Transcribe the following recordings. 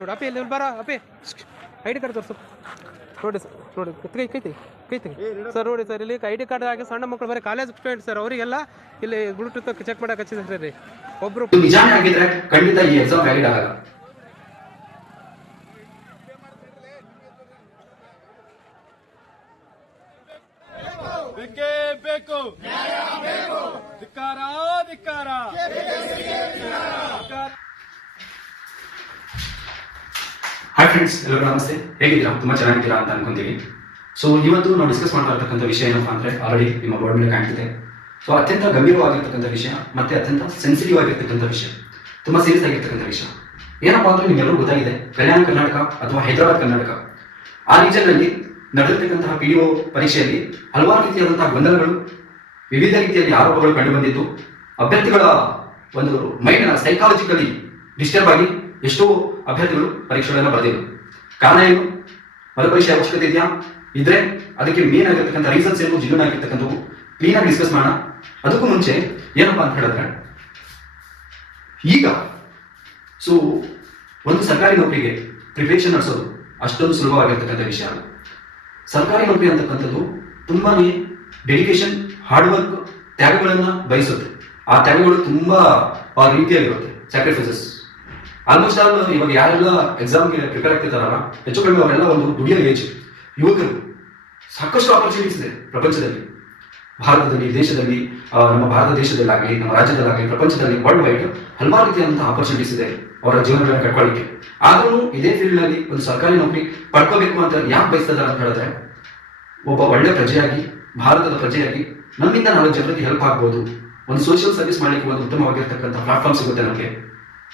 ನೋಡಿ ಅಪ್ಪಿ ಇಲ್ಲಿ ಬರ ಅಪ್ಪಿ. ಐ ಡಿ ಕಾರ್ಡ್ ತೋರಿಸು. ನೋಡಿ ಸರ್ ನೋಡಿ ಕೈ ಕೈ ತೆಗಿ ಕೈ ತೆಗಿ. ಸರ್ ನೋಡಿ ಸರ್ ಇಲ್ಲಿ ಐ ಡಿ ಕಾರ್ಡ್ ಆಗಿ ಸಣ್ಣ ಮಕ್ಕಳು ಬರೀ ಕಾಲೇಜ್ ಸ್ಟೂಡೆಂಟ್ ಸರ್ ಅವರಿಗೆಲ್ಲ ಇಲ್ಲಿ ಬ್ಲೂಟೂತ್ ಚೆಕ್ ಮಾಡಕ್ಕೆ ಹಚ್ಚಿದ್ದಾರೆ ರೀ ಒಬ್ರು ನಿಜಾನೇ ಆಗಿದ್ರೆ ಖಂಡಿತ ಈ ಎಕ್ಸಾಮ್ ಆಗಲ್ಲ. ಬೇಕೇ. ಬೇಕು. ಧಿಕ್ಕಾರ. ಧಿಕ್ಕಾರ ಧಿಕ್ಕಾರ. ಹಾಯ್ ಫ್ರೆಂಡ್ಸ್ ಎಲ್ಲರೂ ನಮಸ್ತೆ. ಹೇಗಿದ್ದೀರಾ? ತುಂಬ ಚೆನ್ನಾಗಿದ್ದೀರಾ ಅಂತ ಅನ್ಕೊಂತೀವಿ. ಸೊ ಇವತ್ತು ನಾವು ಡಿಸ್ಕಸ್ ಮಾಡ್ತಾ ವಿಷಯ ಏನಪ್ಪಾ ಅಂದ್ರೆ ಆಲ್ರೆಡಿ ನಿಮ್ಮ ಬೋರ್ಡ್ ಮೇಲೆ ಕಾಣ್ತಿದೆ. ಸೊ ಅತ್ಯಂತ ಗಂಭೀರವಾಗಿರ್ತಕ್ಕಂಥ ವಿಷಯ ಮತ್ತೆ ಅತ್ಯಂತ ಸೆನ್ಸಿಟಿವ್ ಆಗಿರ್ತಕ್ಕಂಥ ವಿಷಯ. ತುಂಬಾ ಸೀರಿಯಸ್ ಆಗಿರ್ತಕ್ಕಂಥ ವಿಷಯ. ಏನಪ್ಪಾ ಅಂದ್ರೆ ನಿಮ್ಗೆಲ್ಲರೂ ಗೊತ್ತಾಗಿದೆ, ಕಲ್ಯಾಣ ಕರ್ನಾಟಕ ಅಥವಾ ಹೈದರಾಬಾದ್ ಕರ್ನಾಟಕ. ಆ ರೀಜನ್ನಲ್ಲಿ ನಡೆದಿರ್ತಕ್ಕಂತಹ ಪಿ ಪರೀಕ್ಷೆಯಲ್ಲಿ ಹಲವಾರು ರೀತಿಯಾದಂತಹ ಗೊಂದಲಗಳು, ವಿವಿಧ ರೀತಿಯಲ್ಲಿ ಆರೋಪಗಳು ಕಂಡು ಬಂದಿದ್ದು, ಅಭ್ಯರ್ಥಿಗಳ ಒಂದು ಮೈಂಡ್ ಸೈಕಾಲಜಿಕಲಿ ಡಿಸ್ಟರ್ಬ್ ಆಗಿ ಎಷ್ಟೋ ಅಭ್ಯರ್ಥಿಗಳು ಪರೀಕ್ಷೆಗಳನ್ನ ಬರೆದಿದ್ರು. ಕಾರಣ ಏನು? ಮರುಪರೀಕ್ಷೆ ಅವಶ್ಯಕತೆ ಇದೆಯಾ? ಇದ್ರೆ ಅದಕ್ಕೆ ಮೇನ್ ಆಗಿರ್ತಕ್ಕಂಥ ರೀಸನ್ಸ್ ಏನು? ಜಿಲ್ಲೂನ್ ಆಗಿರ್ತಕ್ಕಂಥವು ಕ್ಲೀನ್ ಆಗಿ ಡಿಸ್ಕಸ್ ಮಾಡೋಣ. ಅದಕ್ಕೂ ಮುಂಚೆ ಏನಪ್ಪಾ ಅಂತ ಹೇಳಿದ್ರೆ, ಈಗ ಸೊ ಒಂದು ಸರ್ಕಾರಿ ನೌಕರಿಗೆ ಪ್ರಿಪರೇಷನ್ ನಡೆಸೋದು ಅಷ್ಟೊಂದು ಸುಲಭವಾಗಿರ್ತಕ್ಕಂಥ ವಿಷಯ ಅಲ್ಲ. ಸರ್ಕಾರಿ ನೌಕರಿ ಅಂತಕ್ಕಂಥದ್ದು ತುಂಬಾನೇ ಡೆಡಿಕೇಶನ್ ಹಾರ್ಡ್ ವರ್ಕ್ ತ್ಯಾಗಗಳನ್ನ ಬಯಸುತ್ತೆ. ಆ ತ್ಯಾಗಗಳು ತುಂಬಾ ರೀತಿಯಾಗಿರುತ್ತೆ ಸ್ಯಾಕ್ರಿಫೈಸಸ್ ಆಲ್ಮೋಸ್ಟ್ ಆಲ್ ಇವಾಗ ಯಾರೆಲ್ಲ ಎಕ್ಸಾಮ್ಗೆ ಪ್ರಿಪೇರ್ ಆಗ್ತಿದ್ದಾರಲ್ಲ, ಹೆಚ್ಚು ಕಡಿಮೆ ಅವರೆಲ್ಲ ಒಂದು ದುಡಿಯೋ ಏಜ್ ಯುವಕರು, ಸಾಕಷ್ಟು ಆಪರ್ಚುನಿಟೀಸ್ ಇದೆ ಪ್ರಪಂಚದಲ್ಲಿ. ಭಾರತದಲ್ಲಿ, ದೇಶದಲ್ಲಿ ನಮ್ಮ ಭಾರತ ದೇಶದಲ್ಲಾಗಲಿ, ನಮ್ಮ ರಾಜ್ಯದಲ್ಲಾಗಲಿ, ಪ್ರಪಂಚದಲ್ಲಿ ವರ್ಲ್ಡ್ ವೈಡ್ ಹಲವಾರು ರೀತಿಯಾದಂತಹ ಆಪರ್ಚುನಿಟೀಸ್ ಇದೆ ಅವರ ಜೀವನಗಳನ್ನು ಕಟ್ಕೊಳ್ಳಿಕ್ಕೆ. ಆದರೂ ಇದೇ ಫೀಲ್ಡ್ ಒಂದು ಸರ್ಕಾರಿ ನೌಕರಿ ಪಡ್ಕೋಬೇಕು ಅಂತ ಯಾಕೆ ಬಯಸ್ತದ ಅಂತ ಹೇಳಿದ್ರೆ, ಒಬ್ಬ ಒಳ್ಳೆ ಪ್ರಜೆಯಾಗಿ, ಭಾರತದ ಪ್ರಜೆಯಾಗಿ ನಮ್ಮಿಂದ ನಾವು ಜನರಿಗೆ ಹೆಲ್ಪ್ ಆಗ್ಬೋದು. ಒಂದು ಸೋಷಿಯಲ್ ಸರ್ವಿಸ್ ಮಾಡಲಿಕ್ಕೆ ಒಂದು ಉತ್ತಮವಾಗಿರ್ತಕ್ಕಂಥ ಪ್ಲಾಟ್ಫಾರ್ಮ್ ಸಿಗುತ್ತೆ ನಮಗೆ.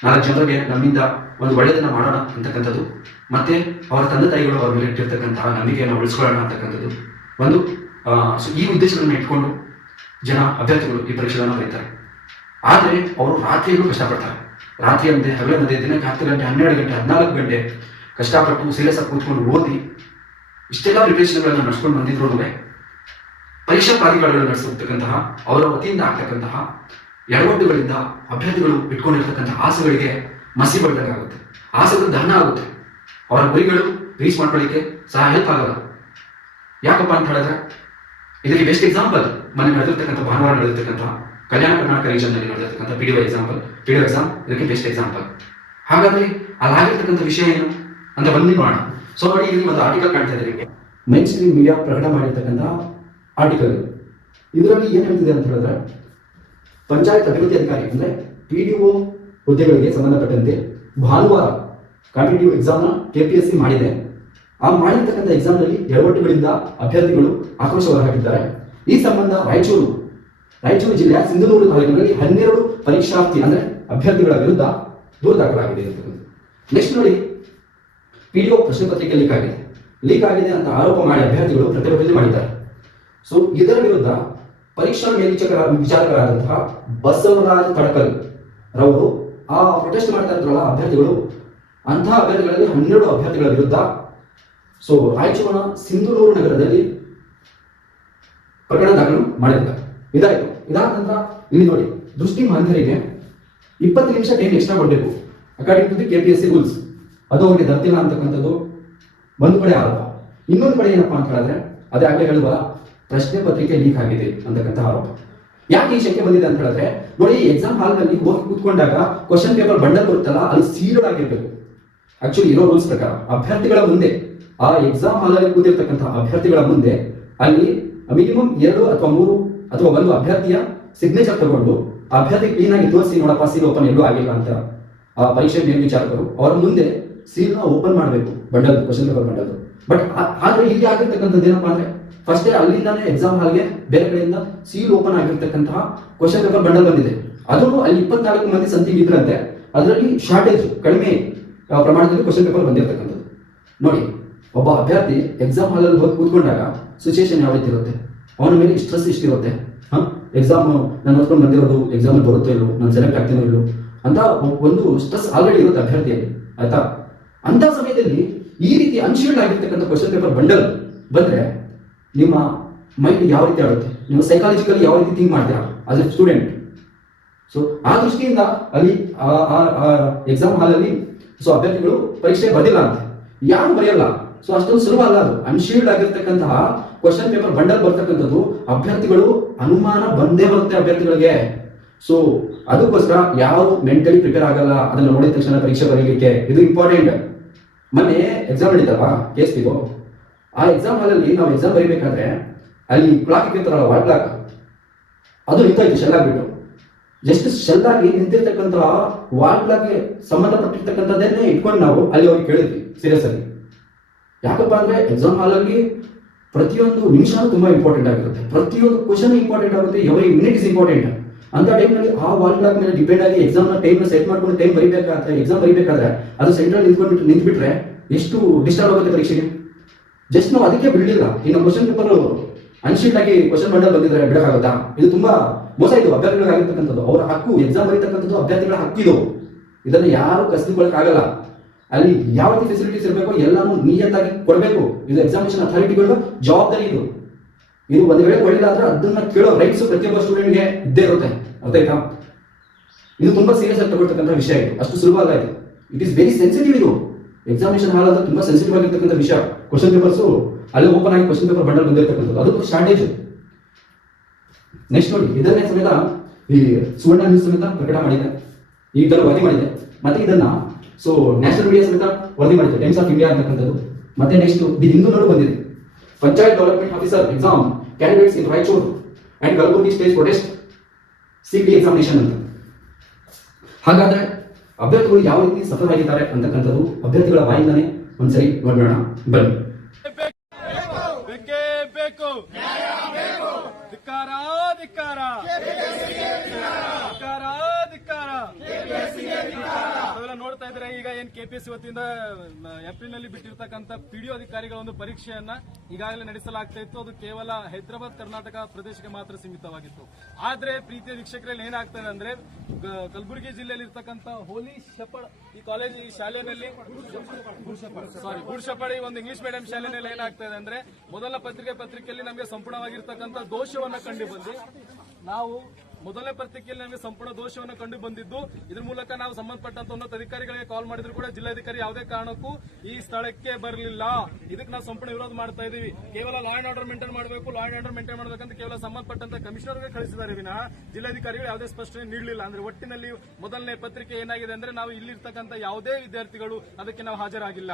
ನಾಲ್ಕು ಜನರಿಗೆ ನಮ್ಮಿಂದ ಒಂದು ಒಳ್ಳೆಯದನ್ನ ಮಾಡೋಣ ಅಂತಕ್ಕಂಥದ್ದು, ಮತ್ತೆ ಅವರ ತಂದೆ ತಾಯಿಗಳು ಅವ್ರ ಮೇಲೆ ಇಟ್ಟಿರ್ತಕ್ಕಂತಹ ನಂಬಿಕೆಯನ್ನು ಉಳಿಸ್ಕೊಳ್ಳೋಣ ಅಂತಕ್ಕಂಥದ್ದು. ಒಂದು ಈ ಉದ್ದೇಶಗಳನ್ನು ಇಟ್ಕೊಂಡು ಜನ ಅಭ್ಯರ್ಥಿಗಳು ಈ ಪರೀಕ್ಷೆಗಳನ್ನು ಬರೀತಾರೆ. ಆದರೆ ಅವರು ರಾತ್ರಿಯಲ್ಲೂ ಕಷ್ಟಪಡ್ತಾರೆ. ರಾತ್ರಿ ಅಂತೆ ಹಗಲಂತೆ ದಿನಕ್ಕೆ ಹತ್ತು ಗಂಟೆ, ಹನ್ನೆರಡು ಗಂಟೆ, ಹದಿನಾಲ್ಕು ಗಂಟೆ ಕಷ್ಟಪಟ್ಟು ಸೀರಿಯಸ್ ಕೂತ್ಕೊಂಡು ಓದಿ ಇಷ್ಟೆಲ್ಲ ಪ್ರಿಪರೇಷನ್ಗಳನ್ನು ನಡೆಸ್ಕೊಂಡು ಬಂದಿದ್ರು ಪರೀಕ್ಷಾ ಪ್ರಾಧಿಕಾರಗಳು ನಡೆಸಿರ್ತಕ್ಕಂತಹ ಅವರ ವತಿಯಿಂದ ಆಗ್ತಕ್ಕಂತಹ ಎಡವಟ್ಟುಗಳಿಂದ ಅಭ್ಯರ್ಥಿಗಳು ಇಟ್ಕೊಂಡಿರ್ತಕ್ಕಂಥ ಆಸೆಗಳಿಗೆ ಮಸಿ ಬಡ್ಡಾಗುತ್ತೆ ಆಸೆಗಳು ದಹನ ಆಗುತ್ತೆ. ಅವರ ಗುರಿಗಳು ರೀಚ್ ಮಾಡ್ಕೊಳ್ಳಿಕ್ಕೆ ಸಹ ಹೆಲ್ಪ್ ಆಗಲ್ಲ. ಯಾಕಪ್ಪ ಅಂತ ಹೇಳಿದ್ರೆ, ಇದಕ್ಕೆ ಬೆಸ್ಟ್ ಎಕ್ಸಾಂಪಲ್ ಮನೆ ನಡೆದಿರ್ತಕ್ಕಂಥ ಭಾನುವಾರ ನಡೆದಿರ್ತಕ್ಕಂಥ ಕಲ್ಯಾಣ ಕರ್ನಾಟಕ ರೀಜನ್ನಲ್ಲಿ ನಡೆದಿರ್ತಕ್ಕಂಥ P D example P D exam ಇದಕ್ಕೆ ಬೆಸ್ಟ್ ಎಕ್ಸಾಂಪಲ್ ಹಾಗಾದ್ರೆ ಅಲ್ಲಾಗಿರ್ತಕ್ಕಂಥ ವಿಷಯ ಏನು? ಅಂತ ಬಂದು ನೋಡೋಣ ಸೊ ನೋಡಿ, ಇಲ್ಲಿ ಒಂದು ಆರ್ಟಿಕಲ್ ಕಾಣ್ತಾ ಇದೆ ನಿಮಗೆ. ಮೈನ್ ಸ್ಟ್ರೀಮ್ ಮೀಡಿಯಾ ಪ್ರಕಟ ಮಾಡಿರ್ತಕ್ಕಂಥ ಆರ್ಟಿಕಲ್ ಇದರಲ್ಲಿ ಏನು ಹೇಳ್ತಿದೆ ಅಂತ ಹೇಳಿದ್ರೆ ಪಂಚಾಯತ್ ಅಭಿವೃದ್ಧಿ ಅಧಿಕಾರಿ ಅಂದ್ರೆ ಒ ಹುದ್ದೆಗಳಿಗೆ ಸಂಬಂಧಪಟ್ಟಂತೆ ಭಾನುವಾರ ಕಾಂಪಿಟೇಟಿವ್ ಎಕ್ಸಾಮ್ನ ಸಿ ಮಾಡಿದೆ. ಆ ಮಾಡಿರ್ತಕ್ಕಂಥ ಎಕ್ಸಾಮ್ನಲ್ಲಿ ಎಡವಟ್ಟುಗಳಿಂದ ಅಭ್ಯರ್ಥಿಗಳು ಆಕ್ರೋಶ ಹೊರಹಾಕಿದ್ದಾರೆ. ಈ ಸಂಬಂಧ ರಾಯಚೂರು ರಾಯಚೂರು ಜಿಲ್ಲೆಯ ಸಿಂಧನೂರು ತಾಲೂಕಿನಲ್ಲಿ ಹನ್ನೆರಡು ಪರೀಕ್ಷಾರ್ಥಿ ಅಂದ್ರೆ ಅಭ್ಯರ್ಥಿಗಳ ವಿರುದ್ಧ ದೂರು ದಾಖಲಾಗಿದೆ ನೆಕ್ಸ್ಟ್ ನೋಡಿ ಪಿಡಿಒ ಪ್ರಶ್ನೆ ಪತ್ರಿಕೆ ಲೀಕ್ ಆಗಿದೆ. ಲೀಕ್ ಆಗಿದೆ ಅಂತ ಆರೋಪ ಮಾಡಿ ಅಭ್ಯರ್ಥಿಗಳು ಪ್ರತಿಭಟನೆ ಮಾಡಿದ್ದಾರೆ. ಸೊ ಇದರ ವಿರುದ್ಧ ಪರೀಕ್ಷಾ ಮೇಲ್ವಿಚಾರ ವಿಚಾರಕರಾದಂತಹ ಬಸವರಾಜ ತಡಕಲ್ ರವರು ಆ ಪ್ರೊಟೆಸ್ಟ್ ಮಾಡ್ತಾ ಅಭ್ಯರ್ಥಿಗಳು. ಅಂತಹ ಅಭ್ಯರ್ಥಿಗಳಲ್ಲಿ ಹನ್ನೆರಡು ಅಭ್ಯರ್ಥಿಗಳ ವಿರುದ್ಧ. ಸೊ ರಾಯಚೂರಿನ ಸಿಂಧೂರು ನಗರದಲ್ಲಿ ಪ್ರಕರಣ ದಾಖಲು ಮಾಡಿದ್ದಾರೆ. ಇದಾಯ್ತು. ಇದಾದ ನಂತರ ಇಲ್ಲಿ ನೋಡಿ, ದೃಷ್ಟಿ ಮಾಂಧರಿಗೆ ಇಪ್ಪತ್ತು ನಿಮಿಷ ಟೈಮ್ ಎಕ್ಸ್ಟ್ರಾ ಕೊಡಬೇಕು. According to the K P S C rules ಅದು ಅವರಿಗೆ ದರ್ತಿಲ್ಲ ಅಂತಕ್ಕಂಥದ್ದು. ಒಂದು ಕಡೆ ಆರೋಪ. ಇನ್ನೊಂದು ಕಡೆ ಏನಪ್ಪಾ ಅಂತ ಹೇಳಿದ್ರೆ ಅದೇ ಆಗಲೇ ಹೇಳುವ ಪ್ರಶ್ನೆ ಪತ್ರಿಕೆ ಲೀಕ್ ಆಗಿದೆ ಅಂತಕ್ಕಂಥ ಆರೋಪ. ಯಾಕೆ ಈ ಶಂಕೆ ಬಂದಿದೆ ಅಂತ ಹೇಳಿದ್ರೆ, ನೋಡಿ ಎಕ್ಸಾಮ್ ಹಾಲ್ನಲ್ಲಿ ಹೋಗಿ ಕೂತ್ಕೊಂಡಾಗ ಕ್ವಶನ್ ಪೇಪರ್ ಬಂಡಲ್ ಬರುತ್ತಲ್ಲ ಅಲ್ಲಿ ಸೀರಿಯಲ್ ಆಗಿರ್ಬೇಕು. ಆಕ್ಚುಲಿ ಇರೋ ರೂಲ್ಸ್ ಪ್ರಕಾರ, ಅಭ್ಯರ್ಥಿಗಳ ಮುಂದೆ, ಆ ಎಕ್ಸಾಮ್ ಹಾಲ್ ಅಲ್ಲಿ ಕೂತಿರ್ತಕ್ಕಂಥ ಅಭ್ಯರ್ಥಿಗಳ ಮುಂದೆ ಅಲ್ಲಿ ಮಿನಿಮಮ್ ಎರಡು ಅಥವಾ ಮೂರು ಅಥವಾ ಒಂದು ಅಭ್ಯರ್ಥಿಯ ಸಿಗ್ನೇಚರ್ ತಗೊಂಡು, ಅಭ್ಯರ್ಥಿ ಕ್ಲೀನ್ ಆಗಿ ತೋರಿಸಿ, ನೋಡಪ್ಪ ಸೀಲ್ ಓಪನ್ ಎಲ್ಲೂ ಆಗಿಲ್ಲ ಅಂತ ಆ ಪರೀಕ್ಷೆ ಮೇಲ್ವಿಚಾರಕರು, ಅವರ ಮುಂದೆ ಸೀಲ್ನ ಓಪನ್ ಮಾಡಬೇಕು bundle question paper bundle but ಆದ್ರೆ ಇಲ್ಲಿ ಆಗಿರ್ತಕ್ಕಂಥದ್ದು ಏನಪ್ಪಾ ಅಂದ್ರೆ ಫಸ್ಟ್ ಅಲ್ಲಿಂದಾನೇ ಎಕ್ಸಾಮ್ ಹಾಲ್ಗೆ ಬೇರೆ ಕಡೆಯಿಂದ ಸೀಲ್ ಓಪನ್ ಆಗಿರ್ತಕ್ಕಂತಹ ಕ್ವಶನ್ ಪೇಪರ್ ಬಂಡಲ್ ಬಂದಿದೆ. ಅದು ಅಲ್ಲಿ ಇಪ್ಪತ್ನಾಲ್ಕು ಮಂದಿ ಸಂತಿಂಗ್ ಇದ್ರಂತೆ. ಅದರಲ್ಲಿ ಶಾರ್ಟೇಜ್ ಕಡಿಮೆ ಪ್ರಮಾಣದಲ್ಲಿ ಕ್ವಶನ್ ಪೇಪರ್ ಬಂದಿರತಕ್ಕಂಥದ್ದು. ನೋಡಿ, ಒಬ್ಬ ಅಭ್ಯರ್ಥಿ ಎಕ್ಸಾಮ್ ಹಾಲಲ್ಲಿ ಹೋಗಿ ಕೂತ್ಕೊಂಡಾಗ ಸಿಚುಯೇಷನ್ ಯಾವ ರೀತಿ ಇರುತ್ತೆ? ಅವನ ಮೇಲೆ ಸ್ಟ್ರೆಸ್ ಇಷ್ಟಿರುತ್ತೆ ಹಾ? ಎಕ್ಸಾಮ್ ನಾನು ಓದ್ಕೊಂಡು ಬಂದಿರೋದು ಎಕ್ಸಾಮ್ ಬರುತ್ತೋ ಇಲ್ಲೋ ನಾನು ಸೆಲೆಕ್ಟ್ ಆಗ್ತೀನೋ ಇಲ್ಲೋ ಅಂತ ಒಂದು ಸ್ಟ್ರೆಸ್ ಆಲ್ರೆಡಿ ಇರುತ್ತೆ ಅಭ್ಯರ್ಥಿಯಲ್ಲಿ. ಆಯ್ತಾ? ಅಂತ ಸಮಯದಲ್ಲಿ ಈ ರೀತಿ ಅನ್ಶೀಲ್ಡ್ ಆಗಿರ್ತಕ್ಕಂಥ ಕ್ವಶನ್ ಪೇಪರ್ ಬಂಡಲ್ ಬಂದ್ರೆ ನಿಮ್ಮ ಮೈಂಡ್ ಯಾವ ರೀತಿ ಆಡುತ್ತೆ? ನಿಮ್ಮ ಸೈಕಾಲಜಿಕಲಿ ಯಾವ ರೀತಿ ಥಿಂಕ್ ಮಾಡ್ತೀರಾ ಆಸ್ ಎ ಸ್ಟೂಡೆಂಟ್ ಸೊ ಆ ದೃಷ್ಟಿಯಿಂದ ಅಲ್ಲಿ ಎಕ್ಸಾಮ್ ಹಾಲಲ್ಲಿ ಸೊ ಅಭ್ಯರ್ಥಿಗಳು ಪರೀಕ್ಷೆ ಬರಲಿಲ್ಲ ಅಂತ. ಯಾರು ಬರೆಯಲ್ಲ? ಸೊ ಅಷ್ಟೊಂದು ಸುಲಭ ಅಲ್ಲ ಅದು. ಅನ್ಶೀಲ್ಡ್ ಆಗಿರ್ತಕ್ಕಂತಹ ಕ್ವಶನ್ ಪೇಪರ್ ಬಂಡಲ್ ಬರ್ತಕ್ಕಂಥದ್ದು ಅಭ್ಯರ್ಥಿಗಳು ಅನುಮಾನ ಬಂದೇ ಬರುತ್ತೆ ಅಭ್ಯರ್ಥಿಗಳಿಗೆ. ಸೊ ಅದಕ್ಕೋಸ್ಕರ ಯಾವ ಮೆಂಟಲಿ ಪ್ರಿಪೇರ್ ಆಗಲ್ಲ, ಅದನ್ನು ನೋಡಿದ ತಕ್ಷಣ ಪರೀಕ್ಷೆ ಬರೀಲಿಕ್ಕೆ. ಇದು ಇಂಪಾರ್ಟೆಂಟ್ ಮೊನ್ನೆ ಎಕ್ಸಾಮ್ ನಡೀತಲ್ವಾ? ಕೇಸ್ ಆ ಎಕ್ಸಾಮ್ ಹಾಲಲ್ಲಿ ನಾವು ಎಕ್ಸಾಮ್ ಬರೀಬೇಕಾದ್ರೆ ಅಲ್ಲಿ ಕ್ಲಾಕ್ ಇರ್ತಾರಲ್ಲ ವಾಟ್ ಕ್ಲಾಕ್ ಅದು ಇತ್ತು ಶೆಲ್ ಆಗ್ಬಿಟ್ಟು. ಜಸ್ಟ್ ಶೆಲ್ ಆಗಿ ನಿಂತಿರ್ತಕ್ಕಂತಹ ವಾಲ್ ಕ್ಲಾಕ್ಗೆ ಸಂಬಂಧಪಟ್ಟಿರ್ತಕ್ಕಂಥದ್ದನ್ನೇ ಇಟ್ಕೊಂಡು ನಾವು ಅಲ್ಲಿ ಹೋಗಿ ಕೇಳಿದ್ವಿ ಸೀರಿಯಸ್ ಆಗಿ. ಯಾಕಪ್ಪ ಅಂದ್ರೆ ಎಕ್ಸಾಮ್ ಹಾಲಲ್ಲಿ ಪ್ರತಿಯೊಂದು ನಿಮಿಷ ತುಂಬಾ ಇಂಪಾರ್ಟೆಂಟ್ ಆಗಿರುತ್ತೆ. ಪ್ರತಿಯೊಂದು ಕ್ವಶನ್ ಇಂಪಾರ್ಟೆಂಟ್ ಆಗುತ್ತೆ ಎವರಿ ಮಿನಿಟ್ ಇಸ್ ಇಂಪಾರ್ಟೆಂಟ್ ಅಂತ ಟೈಮ್ನಲ್ಲಿ ಆ ವಾಲ್ ಕ್ಲಾಕ್ ಮೇಲೆ ಡಿಪೆಂಡ್ ಆಗಿ ಎಕ್ಸಾಮ್ನ ಟೈಮ್ ಸೆಟ್ ಮಾಡ್ಕೊಂಡು ಟೈಮ್ ಬರೀಬೇಕಾದ್ರೆ ಎಕ್ಸಾಮ್ ಬರೀಬೇಕಾದ್ರೆ ಅದು ಸೆಂಟ್ರಲ್ ನಿಂತ್ಕೊಂಡ್ಬಿಟ್ಟು ನಿಂತ್ಬಿಟ್ರೆ ಎಷ್ಟು ಡಿಸ್ಟರ್ಬ್ ಆಗುತ್ತೆ ಪರೀಕ್ಷೆಗೆ? ಜಸ್ಟ್ ನಾವು ಅದಕ್ಕೆ ಬಿಡಲಿಲ್ಲ. ಇನ್ನು ಕ್ವಶನ್ ಪೇಪರ್ ಅನ್ಶೀಟ್ ಆಗಿ ಕ್ವಶನ್ ಬಂಡಲ್ ಬಂದಿದ್ರೆ ಬಿಡಕ್ಕಾಗುತ್ತಾ? ಇದು ತುಂಬಾ ಮೋಸ ಇದು ಅಭ್ಯರ್ಥಿಗಳಿಗಾಗಿರ್ತಕ್ಕಂಥದ್ದು. ಅವರ ಹಕ್ಕು ಎಕ್ಸಾಮ್ ಬರೀತಕ್ಕಂಥದ್ದು ಅಭ್ಯರ್ಥಿಗಳ ಹಕ್ಕಿದು ಇದನ್ನು ಯಾರು ಕಸಿದುಕೊಳ್ಳಕ್ಕಾಗಲ್ಲ. ಅಲ್ಲಿ ಯಾವ ರೀತಿ ಫೆಸಿಲಿಟೀಸ್ ಇರಬೇಕು ಎಲ್ಲಾನು ನಿಯತ್ತಾಗಿ ಕೊಡಬೇಕು. ಇದು ಎಕ್ಸಾಮಿನೇಷನ್ ಅಥಾರಿಟಿಗಳು ಜವಾಬ್ದಾರಿ ಇದು. ಇದು ಒಂದು ವೇಳೆ ಕೊಡಲಿಲ್ಲ ಅಂದ್ರೆ ಅದನ್ನ ಕೇಳೋ ರೈಟ್ಸ್ ಪ್ರತಿಯೊಬ್ಬ ಸ್ಟೂಡೆಂಟ್ಗೆ ಇದ್ದೇ ಇರುತ್ತೆ. ಅರ್ಥ ಆಯ್ತಾ ಇದು ತುಂಬಾ ಸೀರಿಯಸ್ ಆಗಿ ತಗೊಳ್ತಕ್ಕಂಥ ವಿಷಯ ಇದು. ಅಷ್ಟು ಸುಲಭ ಅಲ್ಲ ಇಟ್ ಇಸ್ ವೆರಿ ಸೆನ್ಸಿಟಿವ್ ಇದು. ಎಕ್ಸಾಮಿನೇಷನ್ ಹಾಲ್ ಅದು ತುಂಬಾ ಸೆನ್ಸಿಟಿವ್ ಆಗಿರ್ತಕ್ಕಂಥ ವಿಷಯ. ಕ್ವಶನ್ ಪೇಪರ್ಸ್ ಅಲ್ಲಿ ಓಪನ್ ಆಗಿ ಕ್ವಶನ್ ಪೇಪರ್ ಬಂಡಲ್ ಬಂದಿರತಕ್ಕಂಥದ್ದು. ಅದು ಶಾರ್ಟೇಜ್ ನೆಕ್ಸ್ಟ್ ನೋಡಿ, ಇದನ್ನೇ ಸಮೇತ ಈ ಸುವರ್ಣ ನ್ಯೂಸ್ ಸಮೇತ ಪ್ರಕಟ ಮಾಡಿದೆ. ಈ ತರ ವರದಿ ಮಾಡಿದೆ. ಮತ್ತೆ ಇದನ್ನ ಸೊ ನ್ಯಾಷನಲ್ ಮೀಡಿಯಾ ಸಮೇತ ವರದಿ ಮಾಡಿದೆ. ಟೈಮ್ಸ್ ಆಫ್ ಇಂಡಿಯಾ ಅಂತಕ್ಕಂಥದ್ದು. ಮತ್ತೆ ನೆಕ್ಸ್ಟ್ ದಿ ಹಿಂದೂನಲ್ಲೂ ಬಂದಿದೆ. Panchayat development officer exam candidates in Raichur and Kalaburagi stage protest city examination ಅಂತ. ಹಾಗಾದ್ರೆ ಅಭ್ಯರ್ಥಿಗಳು ಯಾವ ರೀತಿ ಸಫಲರಾಗಿದ್ದಾರೆ ಅಂತಕ್ಕಂಥದ್ದು ಅಭ್ಯರ್ಥಿಗಳ ಬಾಯಿಂದಾನೆ ಒಂದ್ಸರಿ ನೋಡೋಣ ಬನ್ನಿ ಬೇಕೇ ಬೇಕು ಧಿಕ್ಕಾರ ಧಿಕ್ಕಾರ ಧಿಕ್ಕಾರ ಧಿಕ್ಕಾರ ತಾವೆಲ್ಲ ನೋಡ್ತಾ ಇದ್ರೆ ಈಗ ಏನ್ ಕೆಪಿಎಸ್ಸಿ ವತಿಯಿಂದ ಏಪ್ರಿಲ್ನಲ್ಲಿ ಬಿಟ್ಟಿರ್ತಕ್ಕಂಥ ಪಿಡಿಒ ಅಧಿಕಾರಿಗಳ ಒಂದು ಪರೀಕ್ಷೆಯನ್ನ ಈಗಾಗಲೇ ನಡೆಸಲಾಗ್ತಾ ಇತ್ತು. ಅದು ಕೇವಲ ಹೈದರಾಬಾದ್, ಕರ್ನಾಟಕ ಪ್ರದೇಶಕ್ಕೆ ಮಾತ್ರ ಸೀಮಿತವಾಗಿತ್ತು. ಆದ್ರೆ ಪ್ರೀತಿಯ ವೀಕ್ಷಕರಲ್ಲಿ ಏನಾಗ್ತದೆ ಅಂದ್ರೆ ಕಲಬುರಗಿ ಜಿಲ್ಲೆಯಲ್ಲಿ ಇರ್ತಕ್ಕಂಥ ಹೋಲಿ ಶಪಡ್ ಈ ಕಾಲೇಜ್ ಈ ಶಾಲೆಯಲ್ಲಿ ಸಾರಿ ಗುಡ್ಶಪಡಿ ಒಂದು ಇಂಗ್ಲಿಷ್ ಮೀಡಿಯಂ ಶಾಲೆಯಲ್ಲಿ ಏನಾಗ್ತದೆ ಅಂದ್ರೆ, ಮೊದಲ ಪತ್ರಿಕೆ ಪತ್ರಿಕೆಯಲ್ಲಿ ನಮಗೆ ಸಂಪೂರ್ಣವಾಗಿರ್ತಕ್ಕಂಥ ದೋಷವನ್ನ ಕಂಡು ಬಂದು ನಾವು ಮೊದಲನೇ ಪತ್ರಿಕೆಯಲ್ಲಿ ನಮಗೆ ಸಂಪೂರ್ಣ ದೋಷವನ್ನು ಕಂಡು ಬಂದಿದ್ದು, ಇದ್ರ ಮೂಲಕ ನಾವು ಸಂಬಂಧಪಟ್ಟಂತ ಉನ್ನತ ಅಧಿಕಾರಿಗಳಿಗೆ ಕಾಲ್ ಮಾಡಿದ್ರು ಕೂಡ ಜಿಲ್ಲಾಧಿಕಾರಿ ಯಾವುದೇ ಕಾರಣಕ್ಕೂ ಈ ಸ್ಥಳಕ್ಕೆ ಬರಲಿಲ್ಲ. ಇದಕ್ಕೆ ನಾವು ಸಂಪೂರ್ಣ ವಿರೋಧ ಮಾಡ್ತಾ ಇದೀವಿ ಕೇವಲ ಲಾ ಅಂಡ್ ಆರ್ಡರ್ ಮೇಂಟೈನ್ ಮಾಡಬೇಕು ಲಾ ಅಂಡ್ ಆರ್ಡರ್ ಮೇಂಟೈನ್ ಮಾಡಬೇಕಂತ ಕೇವಲ ಸಂಬಂಧಪಟ್ಟಂತ ಕಮಿಷನರ್ಗೆ ಕಳಿಸಿದ್ದಾರೆ ವಿನ ಜಿಲ್ಲಾಧಿಕಾರಿಗಳು ಯಾವುದೇ ಸ್ಪಷ್ಟನೆ ನೀಡಲಿಲ್ಲ. ಅಂದ್ರೆ ಒಟ್ಟಿನಲ್ಲಿ ಮೊದಲನೇ ಪತ್ರಿಕೆ ಏನಾಗಿದೆ ಅಂದ್ರೆ ನಾವು ಇಲ್ಲಿರ್ತಕ್ಕಂಥ ಯಾವುದೇ ವಿದ್ಯಾರ್ಥಿಗಳು ಅದಕ್ಕೆ ನಾವು ಹಾಜರಾಗಿಲ್ಲ.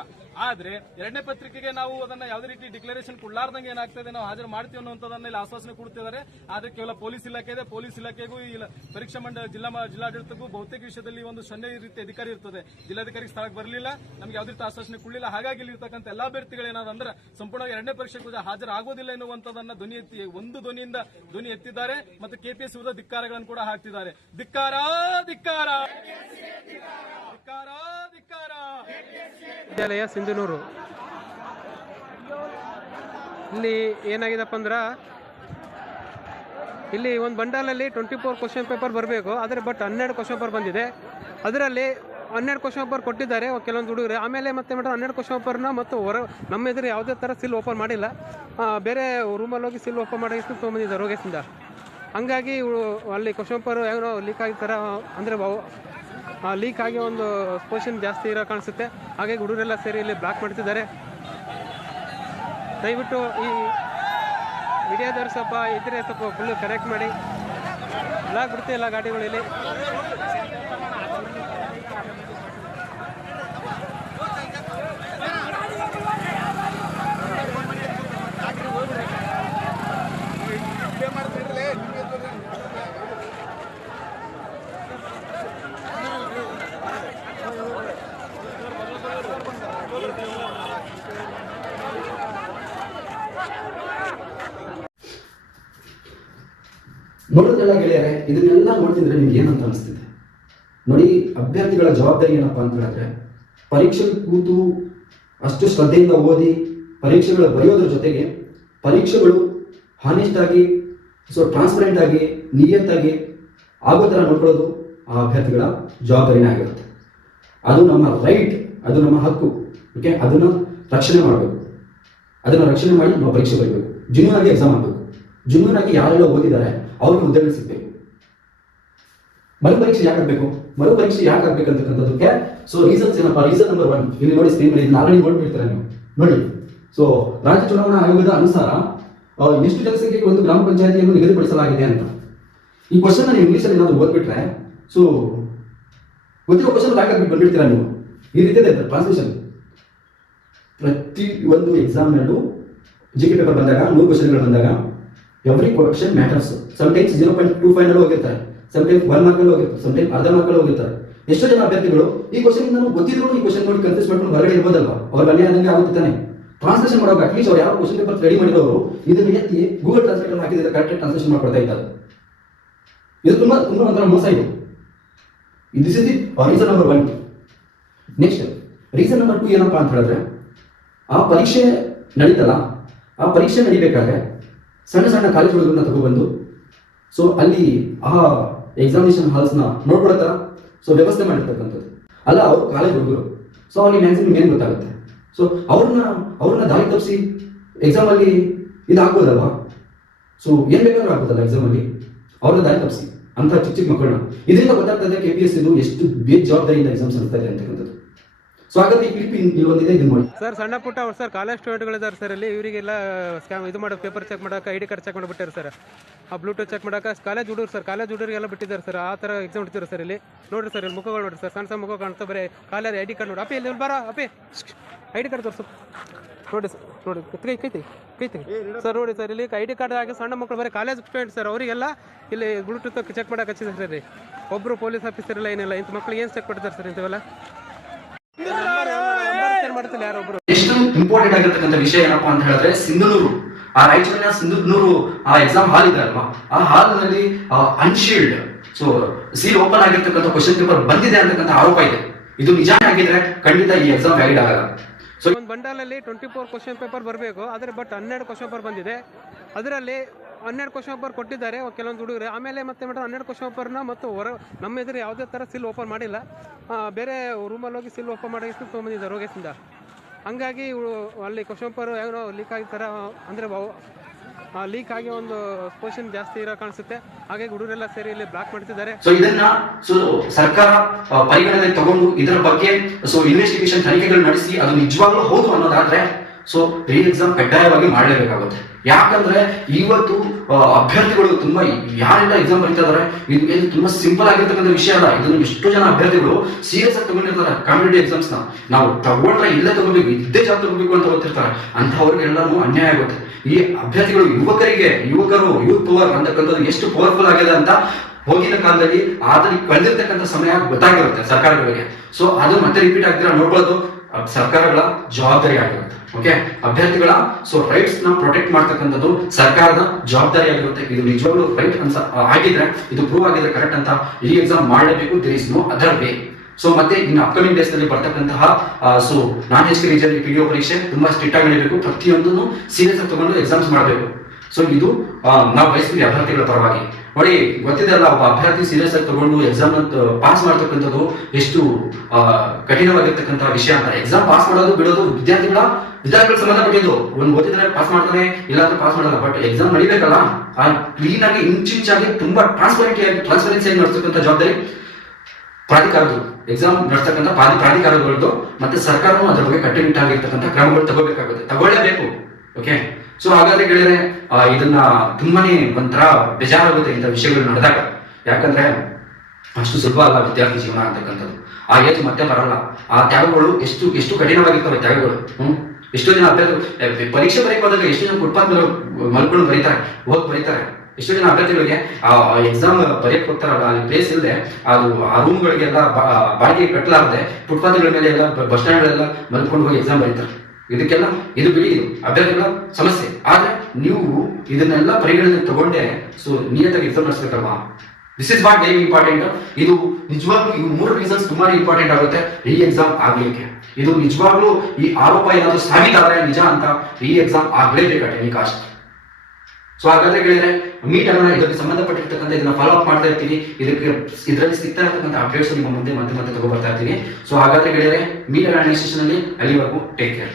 ಆದ್ರೆ ಎರಡನೇ ಪತ್ರಿಕೆಗೆ ನಾವು ಅದನ್ನ ಯಾವುದೇ ರೀತಿ ಡಿಕ್ಲರೇಷನ್ ಕೊಡ್ಲಾರ್ದಂಗೆ ಏನಾಗ್ತದೆ ನಾವು ಹಾಜರು ಮಾಡ್ತೀವಿ ಅನ್ನೋದನ್ನ ಇಲ್ಲಿ ಆಶ್ವಾಸನೆ ಕೊಡ್ತಿದ್ದಾರೆ. ಆದ್ರೆ ಕೇವಲ ಪೊಲೀಸ್ ಇಲಾಖೆ ಇದೆ. ಪೊಲೀಸ್ ಇಲಾಖೆಗೂ ಪರೀಕ್ಷಾ ಮಂಡಳ ಜಿಲ್ಲಾ ಜಿಲ್ಲಾಡಳಿತಕ್ಕೂ ಬಹುತೇಕ ವಿಷಯದಲ್ಲಿ ಒಂದು ಸೊನ್ನೆ ರೀತಿ ಅಧಿಕಾರಿ ಇರ್ತದೆ. ಜಿಲ್ಲಾಧಿಕಾರಿ ಸ್ಥಳಕ್ಕೆ ಬರಲಿಲ್ಲ. ನಮಗೆ ಯಾವುದೇ ರೀತಿ ಆಶ್ವಾಸನೆ ಕೊಡಲಿಲ್ಲ. ಹಾಗಾಗಿ ಇಲ್ಲಿರ್ತಕ್ಕಂಥ ಎಲ್ಲ ಎಲ್ಲಾ ಅಭ್ಯರ್ಥಿಗಳು ಏನಾದಂದ್ರೆ ಸಂಪೂರ್ಣವಾಗಿ ಎರಡನೇ ಪರೀಕ್ಷೆ ಕೂಡ ಹಾಜರಾಗೋದಿಲ್ಲ ಎನ್ನುವಂಥದ್ದನ್ನ ಧ್ವನಿ ಎತ್ತಿ ಒಂದು ಧ್ವನಿಯಿಂದ ಧ್ವನಿ ಎತ್ತಿದ್ದಾರೆ ಮತ್ತು ಕೆಪಿಎಸ್ ವಿರುದ್ಧ ಧಿಕ್ಕಾರಗಳನ್ನು ಕೂಡ ಹಾಕ್ತಿದ್ದಾರೆ. ಧಿಕ್ಕಾರ ಧಿಕ್ಕಾರ! ವಿದ್ಯಾಲಯ ಸಿಂಧನೂರು. ಇಲ್ಲಿ ಏನಾಗಿದೆಪ್ಪ ಅಂದ್ರೆ ಇಲ್ಲಿ ಒಂದು ಬಂಡಲಲ್ಲಿ ಟ್ವೆಂಟಿ ಫೋರ್ ಕ್ವಶನ್ ಪೇಪರ್ ಬರಬೇಕು. ಆದರೆ ಬಟ್ ಹನ್ನೆರಡು ಕ್ವಶನ್ ಪೇಪರ್ ಬಂದಿದೆ. ಅದರಲ್ಲಿ ಹನ್ನೆರಡು ಕ್ವಶನ್ ಪೇಪರ್ ಕೊಟ್ಟಿದ್ದಾರೆ ಕೆಲವೊಂದು ಹುಡುಗರು. ಆಮೇಲೆ ಮತ್ತೆ ಮೇಡಮ್ ಹನ್ನೆರಡು ಕ್ವಶನ್ ಪೇಪರ್ನ ಮತ್ತು ಹೊರ ನಮ್ಮ ಎದುರು ಯಾವುದೇ ಥರ ಸಿಲ್ ಓಪನ್ ಮಾಡಿಲ್ಲ. ಬೇರೆ ರೂಮಲ್ಲಿ ಹೋಗಿ ಸಿಲ್ ಓಪನ್ ಮಾಡಿ ತೊಗೊಂಬಂದಿದ್ದಾರೆ ರೋಗೇಶಿಂದ. ಹಂಗಾಗಿ ಅಲ್ಲಿ ಕ್ವಶನ್ ಪೇಪರ್ ಏನೋ ಲೀಕ್ ಥರ ಅಂದರೆ ಲೀಕ್ ಆಗಿ ಒಂದು ಕ್ವಶನ್ ಜಾಸ್ತಿ ಇರೋ ಕಾಣಿಸುತ್ತೆ. ಹಾಗಾಗಿ ಹುಡುಗರೆಲ್ಲ ಸೇರಿ ಇಲ್ಲಿ ಬ್ಲಾಕ್ ಮಾಡ್ತಿದ್ದಾರೆ. ದಯವಿಟ್ಟು ಈ ಮೀಡಿಯಾದವ್ರು ಸ್ವಲ್ಪ ಇದ್ರೆ ಸ್ವಲ್ಪ ಫುಲ್ಲು ಕನೆಕ್ಟ್ ಮಾಡಿ. ಬ್ಲಾಕ್ ಬಿಡ್ತಿಲ್ಲ ಗಾಡಿಗಳು ಇಲ್ಲಿ. ನೋಡೋದೆಲ್ಲ ಗೆಳೆಯರೆ, ಇದನ್ನೆಲ್ಲ ನೋಡ್ತಿದ್ರೆ ನಿಮ್ಗೆ ಏನಂತ ಅನಿಸ್ತಿದೆ? ನೋಡಿ, ಅಭ್ಯರ್ಥಿಗಳ ಜವಾಬ್ದಾರಿ ಏನಪ್ಪಾ ಅಂತ ಹೇಳಿದ್ರೆ ಪರೀಕ್ಷೆಗೆ ಕೂತು ಅಷ್ಟು ಶ್ರದ್ಧೆಯಿಂದ ಓದಿ, ಪರೀಕ್ಷೆಗಳು ಬರೆಯೋದ್ರ ಜೊತೆಗೆ ಪರೀಕ್ಷೆಗಳು ಹಾನೆಸ್ಟ್ ಆಗಿ ಸೊ ಟ್ರಾನ್ಸ್ಪರೆಂಟ್ ಆಗಿ ನಿಯತ್ತಾಗಿ ಆಗೋ ಥರ ನೋಡ್ಕೊಳ್ಳೋದು ಆ ಅಭ್ಯರ್ಥಿಗಳ ಜವಾಬ್ದಾರಿನೇ ಆಗಿರುತ್ತೆ. ಅದು ನಮ್ಮ ರೈಟ್ ಅದು ನಮ್ಮ ಹಕ್ಕು ಓಕೆ ಅದನ್ನ ರಕ್ಷಣೆ ಮಾಡಬೇಕು. ಅದನ್ನ ರಕ್ಷಣೆ ಮಾಡಿ ನಾವು ಪರೀಕ್ಷೆ ಬರೀಬೇಕು. ಜುನಿಯರ್ ಆಗಿ ಎಕ್ಸಾಮ್ ಆಗಬೇಕು ಜುನಿಯರ್ ಆಗಿ ಯಾರೆಲ್ಲ ಓದಿದ್ದಾರೆ ಅವ್ರಿಗೆ ಉದ್ಯೋಗ ಸಿಗ್ಬೇಕು ಮರುಪರೀಕ್ಷೆ ಯಾಕೆ ಆಗಬೇಕು? ಮರುಪರೀಕ್ಷೆ ಯಾಕೆ ಆಗ್ಬೇಕಂತಕ್ಕಂಥದ್ದಕ್ಕೆ ಸೊ ರೀಸನ್ಸ್ ಏನಪ್ಪ? ರೀಸನ್ ನಂಬರ್ ಒನ್ ಇಲ್ಲಿ ನೋಡಿ ಸ್ಕ್ರೀನ್ ಮೇಲೆ ಆಲ್ರೆಡಿ ನೋಡ್ಬಿಡ್ತಾರೆ ನೀವು. ನೋಡಿ. ಸೊ ರಾಜ್ಯ ಚುನಾವಣಾ ಆಯೋಗದ ಅನುಸಾರ ಎಷ್ಟು ಜನಸಂಖ್ಯೆಗೆ ಒಂದು ಗ್ರಾಮ ಪಂಚಾಯತಿಯನ್ನು ನಿಗದಿಪಡಿಸಲಾಗಿದೆ ಅಂತ. ಈ ಕ್ವಶನ್ ನೀವು ಇಂಗ್ಲೀಷಲ್ಲಿ ಏನಾದ್ರು ಓದ್ಬಿಟ್ರೆ ಸೊ ಗೊತ್ತಿರೋ ಕ್ವಶನ್ ಆಗ್ಬಿಟ್ಟು ಬಂದ್ಬಿಡ್ತೀರಾ ನೀವು? ಈ ರೀತಿ ಇದೆ ಪ್ರತಿ ಒಂದು ಎಕ್ಸಾಮ್ನಲ್ಲೂ ಜಿ ಕೆ ಪೇಪರ್ ಬಂದಾಗ, ನೂರು ಕ್ವಶನ್ಗಳು ಬಂದಾಗ every question matters times zero point two ಫೈವ್ನಲ್ಲಿ ಹೋಗಿರ್ತಾರೆ. ಟೈಮ್ ಒನ್ ಮಾರ್ಕಲ್ಲಿ ಹೋಗಿರ್ತಾರೆ. ಟೈಮ್ ಅರ್ಧ ಮಾರ್ಕಲ್ಲಿ ಹೋಗಿರ್ತಾರೆ. ಎಷ್ಟೋ ಜನ ಅಭ್ಯರ್ಥಿಗಳು ಈ ಕ್ವಶನ್ ನಾನು ಗೊತ್ತಿದ್ರು ಈ ಕ್ವಶನ್ ನೋಡಿ ಕನ್ಫ್ಯೂಸ್ ಮಾಡ್ಕೊಂಡು ಹೊರಗಡೆ ಇರ್ಬೋದಲ್ವಾ? ಅವ್ರ ಬನ್ನಿ ಆದಂಗೆ ಆಗುತ್ತೆ ತಾನೆ. ಟ್ರಾನ್ಸ್ಲೇಷನ್ ಮಾಡೋಕೆ ಅಟ್ಲೀಸ್ಟ್ ಅವ್ರು ಯಾವ ಕ್ವಶನ್ ಪೇಪರ್ ರೆಡಿ ಮಾಡಿದವರು ಇದನ್ನು ಎತ್ತಿ ಗೂಗಲ್ ಟ್ರಾನ್ಸ್ಲೇಟರ್ ಹಾಕಿದ್ರೆ ಕರೆಕ್ಟ್ ಟ್ರಾನ್ಸ್ಲೇಷನ್ ಮಾಡ್ಕೊಡ್ತಾ ಇದ್ದಾರೆ. ಇದು ತುಂಬಾ ತುಂಬಾ ಒಂಥರ ಮೋಸ ಇದೆ. This is the reason number one next reason number two ಏನಪ್ಪಾ ಅಂತ ಹೇಳಿದ್ರೆ, ಆ ಪರೀಕ್ಷೆ ನಡೀತಲ್ಲ, ಆ ಪರೀಕ್ಷೆ ನಡಿಬೇಕಾದ್ರೆ ಸಣ್ಣ ಸಣ್ಣ ಕಾಲೇಜ್ ಹುಡುಗರನ್ನ ತಗೊಬಂದು ಸೊ ಅಲ್ಲಿ ಆ ಎಕ್ಸಾಮಿನೇಷನ್ ಹಾಲ್ಸ್ನ ನೋಡ್ಕೊಳ್ತಾರ ಸೊ ವ್ಯವಸ್ಥೆ ಮಾಡಿರ್ತಕ್ಕಂಥದ್ದು. ಅಲ್ಲ, ಅವ್ರು ಕಾಲೇಜ್ ಹುಡುಗರು. ಸೊ ಅವ್ರಿಗೆ ಮ್ಯಾಕ್ಸಿಮಮ್ ಏನು ಗೊತ್ತಾಗುತ್ತೆ? ಸೊ ಅವ್ರನ್ನ ಅವ್ರನ್ನ ದಾರಿ ತಪ್ಪಿಸಿ ಎಕ್ಸಾಮಲ್ಲಿ ಇದು ಆಗ್ಬೋದಲ್ವಾ ಸೊ ಏನು ಬೇಕಾದ್ರೂ ಆಗ್ಬೋದಲ್ಲ ಎಕ್ಸಾಮ್ ಅಲ್ಲಿ? ಅವ್ರನ್ನ ದಾರಿ ತಪ್ಪಿಸಿ. ಅಂತ ಚಿಕ್ಕ ಚಿಕ್ಕ ಮಕ್ಕಳನ್ನ. ಇದರಿಂದ ಗೊತ್ತಾಗ್ತದೆ ಕೆ ಪಿ ಎಸ್ ಇದು ಎಷ್ಟು ಬೇಜವಾಬ್ದಾರಿಯಿಂದ ಎಕ್ಸಾಮ್ಸ್ ನಡೆಸ್ತಾ ಇದೆ ಅಂತಕ್ಕಂಥದ್ದು. ಸೊ ಹಾಗಾದ್ರೆ ಈ ಕ್ಲಿಪ್ ಇಲ್ಲಿ ಒಂದಿದೆ ಇದನ್ನ ನೋಡಿ. ಸರ್ ಸಣ್ಣ ಪುಟ್ಟ ಅವ್ರು ಸರ್ ಕಾಲೇಜ್ ಸ್ಟೂಡೆಂಟ್ಗಳಿದ್ದಾರೆ ಸರ್ ಇಲ್ಲಿ. ಇವರಿಗೆಲ್ಲ ಸ್ಕ್ಯಾಮ್ ಇದು ಮಾಡೋ ಪೇಪರ್ ಚೆಕ್ ಮಾಡೋಕೆ ಐ ಡಿ ಕಾರ್ಡ್ ಚೆಕ್ ಮಾಡಿಬಿಟ್ಟಾರೆ ಸರ್. ಆ ಬ್ಲೂಟೂತ್ ಚೆಕ್ ಮಾಡೋಕೆ ಕಾಲೇಜ್ ಹುಡುಗರು ಸರ್ ಕಾಲೇಜ್ ಹುಡುಗರಿಗೆಲ್ಲ ಬಿಟ್ಟಿದ್ದಾರೆ ಸರ್. ಆ ಥರ ಎಕ್ಸಾಮ್ ಇಡ್ತಾರೆ ಸರ್ ಇಲ್ಲಿ. ನೋಡಿರಿ ಸರ್ ಇಲ್ಲಿ ಮುಖಗಳು ನೋಡಿರಿ ಸರ್. ಸಣ್ಣ ಸಣ್ಣ ಮುಖ ಕಾಣ್ತಾ ಬರೀ ಕಾಲೇಜ್ ಐ ಡಿ ಕಾರ್ಡ್ ನೋಡಿ ಅಪ್ಪ ಇಲ್ಲಿ ಬಾರ ಅಪ್ಪ. ಐ ಡಿ ಕಾರ್ಡ್ ತೋರಿಸು. ನೋಡಿ ಸರ್ ನೋಡಿ. ಕೈ ಕೈತಿ ಕೈತಿ ಸರ್ ನೋಡಿ ಸರ್ ಇಲ್ಲಿ ಐ ಡಿ ಕಾರ್ಡ್ ಆಗಿ ಸಣ್ಣ ಮಕ್ಕಳು ಬರೀ ಕಾಲೇಜ್ ಸ್ಟೂಡೆಂಟ್ ಸರ್. ಅವರಿಗೆಲ್ಲ ಇಲ್ಲಿ ಬ್ಲೂಟೂತ್ ಚೆಕ್ ಮಾಡೋಕೆ ಹಚ್ಚಿದ್ದಾರೆ ಸರ್ ಒಬ್ಬರು ಪೊಲೀಸ್ ಆಫೀಸರ್ ಎಲ್ಲ ಏನಿಲ್ಲ. ಇಂಥ ಮಕ್ಳಿಗೆ ಏನು ಚೆಕ್ ಕೊಡ್ತಾರೆ ಸರ್ ಇಂಥವೆಲ್ಲ? ಮಾಡ್ತಿಲ್ಲ ಯಾರೊಬ್ರು ಎಷ್ಟು ಇಂಪಾರ್ಟೆಂಟ್ ಆಗಿರ್ತಕ್ಕಂಥ ವಿಷಯ ಏನಪ್ಪಾ ಅಂತ ಹೇಳಿದ್ರೆ ಸಿಂಧನೂರು. ಆ ರಾಯಚೂರಿನ ಸಿಂಧನೂರು ಆ ಎಕ್ಸಾಮ್ ಹಾಲ್ ಇದೆ ಅಲ್ವಾ? ಆ ಹಾಲ್ನಲ್ಲಿ ಅನ್ಶೀಲ್ಡ್ ಸೊ ಸೀಲ್ ಓಪನ್ ಆಗಿರ್ತಕ್ಕಂಥ ಕ್ವಶನ್ ಪೇಪರ್ ಬಂದಿದೆ ಅಂತಕ್ಕಂಥ ಆರೋಪ ಇದೆ. ಇದು ನಿಜ ಆಗಿದ್ರೆ ಖಂಡಿತ ಈ ಎಕ್ಸಾಮ್ ವ್ಯಾಲಿಡ್ ಆಗಲ್ಲ. ಸೊ ಒಂದು ಬಂಡಲಲ್ಲಿ ಟ್ವೆಂಟಿ ಫೋರ್ ಕ್ವಶನ್ ಪೇಪರ್ ಬರಬೇಕು. ಆದರೆ ಬಟ್ ಹನ್ನೆರಡು ಕ್ವಶನ್ ಪೇಪರ್ ಬಂದಿದೆ. ಅದರಲ್ಲಿ ಹನ್ನೆರಡು ಕ್ವಶನ್ ಪೇಪರ್ ಕೊಟ್ಟಿದ್ದಾರೆ ಕೆಲವೊಂದು ಹುಡುಗರು. ಆಮೇಲೆ ಮತ್ತೆ ಮೇಡಮ್ ಹನ್ನೆರಡು ಕ್ವಶನ್ ಪೇಪರ್ನ ಮತ್ತು ಹೊರ, ನಮ್ಮ ಎದುರು ಯಾವುದೇ ಥರ ಸಿಲ್ ಓಪನ್ ಮಾಡಿಲ್ಲ. ಬೇರೆ ರೂಮಲ್ಲಿ ಹೋಗಿ ಸಿಲ್ ಓಪನ್ ಮಾಡಿ ತೊಗೊಂಬಂದಿದ್ದಾರೆ ರೋಗೇಶಿಂದ. ಹಂಗಾಗಿ ಅಲ್ಲಿ ಕ್ವಶನ್ ಪೇಪರ್ ಏನೋ ಲೀಕ್ ಆಗಿರ್ತಾರ ಅಂದರೆ ಲೀಕ್ ಆಗಿ ಒಂದು ಕ್ವಶನ್ ಜಾಸ್ತಿ ಇರೋ ಕಾಣಿಸುತ್ತೆ. ಹಾಗಾಗಿ ಹುಡುಗರೆಲ್ಲ ಸೇರಿ ಇಲ್ಲಿ ಬ್ಲಾಕ್ ಮಾಡ್ತಿದ್ದಾರೆ. ಸೊ ಇದನ್ನ ಸೊ ಸರ್ಕಾರ ಪರಿಗಣನೆ ತಗೊಂಡು ಇದರ ಬಗ್ಗೆ ಸೊ ಇನ್ವೆಸ್ಟಿಗೇಷನ್ ತನಿಖೆಗಳು ನಡೆಸಿ, ಅದು ನಿಜವಾಗ್ಲೂ ಹೌದು ಅನ್ನೋದಾದ್ರೆ ಸೊ ರೀ ಎಕ್ಸಾಮ್ ಕಡ್ಡಾಯವಾಗಿ ಮಾಡಲೇಬೇಕಾಗುತ್ತೆ. ಯಾಕಂದ್ರೆ ಇವತ್ತು ಅಭ್ಯರ್ಥಿಗಳು ತುಂಬಾ ಯಾರೆಲ್ಲ ಎಕ್ಸಾಮ್ ಬರೀತಾ ಇದಾರೆ ಇದು ತುಂಬಾ ಸಿಂಪಲ್ ಆಗಿರ್ತಕ್ಕಂಥ ವಿಷಯ ಅಲ್ಲ. ಇದನ್ನು ಎಷ್ಟೋ ಜನ ಅಭ್ಯರ್ಥಿಗಳು ಸೀರಿಯಸ್ ಆಗಿ ತಗೊಂಡಿರ್ತಾರೆ ಕಾಂಪಿಟೇಟಿವ್ ಎಕ್ಸಾಮ್ಸ್ನ. ನಾವು ತಗೊಂಡ್ರೆ ಇಲ್ಲೇ ತಗೋಬೇಕು ಇದ್ದೇ ಜಾಬ್ ತಗೋಬೇಕು ಅಂತ ಗೊತ್ತಿರ್ತಾರೆ. ಅಂತವ್ರಿಗೆಲ್ಲರೂ ಅನ್ಯಾಯ ಆಗುತ್ತೆ. ಈ ಅಭ್ಯರ್ಥಿಗಳು ಯುವಕರಿಗೆ ಯುವಕರು ಯೂತ್ ಪವರ್ ಅಂತಕ್ಕಂಥದ್ದು ಎಷ್ಟು ಪವರ್ಫುಲ್ ಆಗಿದೆ ಅಂತ ಹೋಗಿನ ಕಾಲದಲ್ಲಿ ಆದ್ರೆ ಕಳೆದಿರ್ತಕ್ಕಂಥ ಸಮಯ ಗೊತ್ತಾಗಿರುತ್ತೆ ಸರ್ಕಾರಗಳಿಗೆ ಸೊ ಅದು ಮತ್ತೆ ರಿಪೀಟ್ ಆಗ್ತಿರ? ಅಹ್, ಸರ್ಕಾರಗಳ ಜವಾಬ್ದಾರಿ ಆಗಿರುತ್ತೆ. ಓಕೆ ಅಭ್ಯರ್ಥಿಗಳ ಸೊ ರೈಟ್ಸ್ನ ಪ್ರೊಟೆಕ್ಟ್ ಮಾಡ್ತಕ್ಕಂಥದ್ದು ಸರ್ಕಾರದ ಜವಾಬ್ದಾರಿ ಆಗಿರುತ್ತೆ. ಇದು ನಿಜವಾಗ್ಲೂ ರೈಟ್ ಅನ್ಸ ಆಗಿದ್ರೆ ಇದು ಪ್ರೂವ್ ಆಗಿದ್ರೆ ಕರೆಕ್ಟ್ ಅಂತ ಈ ಎಕ್ಸಾಮ್ ಮಾಡಲೇಬೇಕು. There is no other way so ಮತ್ತೆ ಇನ್ನು ಅಪ್ಕಮಿಂಗ್ ಡೇಸ್ನಲ್ಲಿ ಬರ್ತಕ್ಕಂತಹ ಸೊ ನಾನ್ ಎಸ್ ರೀಜನ್ ಪಿ ಪರೀಕ್ಷೆ ತುಂಬಾ ಸ್ಟ್ರಿಕ್ಟ್ ಆಗಿರಬೇಕು ಪ್ರತಿಯೊಂದನ್ನು ಸೀರಿಯಸ್ ಆಗಿ ತಗೊಂಡು ಎಕ್ಸಾಮ್ಸ್ ಮಾಡಬೇಕು. ಸೊ ಇದು ನಾವು ಬಯಸ್ತೀವಿ ಅಭ್ಯರ್ಥಿಗಳ ಪರವಾಗಿ. ನೋಡಿ ಗೊತ್ತಿದೆ ಅಲ್ಲ ಒಬ್ಬ ಅಭ್ಯರ್ಥಿ ಸೀರಿಯಸ್ ಆಗಿ ತಗೊಂಡು ಎಕ್ಸಾಮ್ ಪಾಸ್ ಮಾಡ್ತಕ್ಕಂಥದ್ದು ಎಷ್ಟು ಕಠಿಣವಾಗಿರ್ತಕ್ಕಂತಹ ವಿಷಯ ಅಂತ. ಎಕ್ಸಾಮ್ ಪಾಸ್ ಮಾಡೋದು, ಬಿಡೋದು ವಿದ್ಯಾರ್ಥಿಗಳ ವಿದ್ಯಾರ್ಥಿಗಳ ಸಂಬಂಧಪಟ್ಟಿದ್ದು. ಒಂದು ಗೊತ್ತಿದ್ರೆ ಪಾಸ್ ಮಾಡ್ತಾರೆ, ಇಲ್ಲಾಂದ್ರೆ ಪಾಸ್ ಮಾಡಲ್ಲ. ಬಟ್ ಎಕ್ಸಾಮ್ ನಡಿಬೇಕಲ್ಲ. ಆ ಕ್ಲೀನ್ ಆಗಿ ಇಂಚಿಂಚಾಗಿ ತುಂಬಾ ಟ್ರಾನ್ಸ್ಪರೆಂಟ್ ಆಗಿ ಟ್ರಾನ್ಸ್ಪರೆನ್ಸಿ ಆಗಿ ನಡೆಸ್ತಕ್ಕಂಥ ಜವಾಬ್ದಾರಿ ಪ್ರಾಧಿಕಾರದ್ದು. ಎಕ್ಸಾಮ್ ನಡೆಸ್ತಕ್ಕಂಥ ಪ್ರಾಧಿಕಾರಗಳದ್ದು ಮತ್ತೆ ಸರ್ಕಾರವು ಅದ್ರ ಬಗ್ಗೆ ಕಟ್ಟುನಿಟ್ಟಾಗಿರ್ತಕ್ಕಂಥ ಕ್ರಮಗಳು ತಗೋಬೇಕಾಗುತ್ತೆ. ತಗೊಳ್ಳೇಬೇಕು. ಓಕೆ ಸೊ ಹಾಗಾದ್ರೆ ಗೆಳೆಯರೆ ಇದನ್ನ ತುಂಬಾನೇ ಒಂಥರ ಬೇಜಾರಾಗುತ್ತೆ ಇಂಥ ವಿಷಯಗಳು ನಡೆದಾಗ. ಯಾಕಂದ್ರೆ ಅಷ್ಟು ಸುಲಭ ಅಲ್ಲ ವಿದ್ಯಾರ್ಥಿ ಜೀವನ ಅಂತಕ್ಕಂಥದ್ದು. ಆ ಏಜ್ ಮತ್ತೆ ಬರಲ್ಲ. ಆ ತ್ಯಾಗಗಳು ಎಷ್ಟು ಎಷ್ಟು ಕಠಿಣವಾಗಿರ್ತವೆ ತ್ಯಾಗಗಳು, ಹ್ಮ್? ಎಷ್ಟೋ ಜನ ಅಭ್ಯರ್ಥಿ ಪರೀಕ್ಷೆ ಬರೀಕ್ ಹೋದಾಗ ಎಷ್ಟು ಜನ ಫುಟ್ಪಾತ್ ಮೇಲೆ ಮಲ್ಕೊಂಡು ಬರೀತಾರೆ ಹೋಗಿ ಬರೀತಾರೆ. ಎಷ್ಟೋ ಜನ ಅಭ್ಯರ್ಥಿಗಳಿಗೆ, ಆ ಎಕ್ಸಾಮ್ ಬರೆಯಕ್ ಹೋಗ್ತಾರಲ್ಲ, ಅಲ್ಲಿ ಪ್ಲೇಸ್ ಇಲ್ಲದೆ ಅದು, ಆ ರೂಮ್ಗಳಿಗೆಲ್ಲ ಬಾಡಿಗೆ ಕಟ್ಟಲಾರದೆ, ಫುಟ್ಪಾತ್ಗಳ ಮೇಲೆ ಎಲ್ಲ ಬಸ್ ಸ್ಟ್ಯಾಂಡ್ಗಳೆಲ್ಲ ಮಲ್ಕೊಂಡು ಹೋಗಿ ಎಕ್ಸಾಮ್ ಬರೀತಾರೆ. ಇದಕ್ಕೆಲ್ಲ ಇದು ಬಿಡಿ ಇದು. ಅಭ್ಯರ್ಥಿಗಳ ಸಮಸ್ಯೆ. ಆದ್ರೆ ನೀವು ಇದನ್ನೆಲ್ಲ ಪರಿಗಣನೆ ತಗೊಂಡೆ ಸೊ ನಿಯತಾಗಿ exam ನಡೆಸ್ಬೇಕಲ್ವಾ? This is what very important ಇದು ನಿಜವಾಗ್ಲೂ ಮೂರು ರೀಸನ್ಸ್ ತುಂಬಾ ಇಂಪಾರ್ಟೆಂಟ್ ಆಗುತ್ತೆ ರೀ ಎಕ್ಸಾಮ್ ಆಗ್ಲಿಕ್ಕೆ. ಇದು ನಿಜವಾಗ್ಲೂ ಈ ಆರೋಪ ಏನಾದ್ರು ಸಾಬೀತಾದ್ರೆ ನಿಜ ಅಂತ ರೀ ಎಕ್ಸಾಮ್ ಆಗ್ಲೇಬೇಕು ಕಾಸ್ಟ್ ಸೊ ಹಾಗಾದ್ರೆ ಹೇಳಿದ್ರೆ ಮೀಟ್ ಅನ್ನ ಇದಕ್ಕೆ ಸಂಬಂಧಪಟ್ಟಿರ್ತಕ್ಕಂಥ ಇದನ್ನ ಫಾಲೋ ಅಪ್ ಮಾಡ್ತಾ ಇರ್ತೀನಿ. ಇದಕ್ಕೆ ಇದರಲ್ಲಿ ಸಿಗ್ತಾ ಇರ್ತಕ್ಕಂಥ ಅಪ್ಡೇಟ್ಸ್ ನಿಮ್ಮ ಮುಂದೆ ಮತ್ತೆ ಮತ್ತೆ ತಗೋ ಬರ್ತಾ ಇರ್ತೀನಿ. ಸೊ ಹಾಗಾದ್ರೆ ಹೇಳಿದ್ರೆ ಮೀಟ್ ಅನಾಲಿಸಿಸ್ ಅಲ್ಲಿ ಅಲ್ಲಿವರೆಗೂ ಟೇಕ್ ಕೇರ್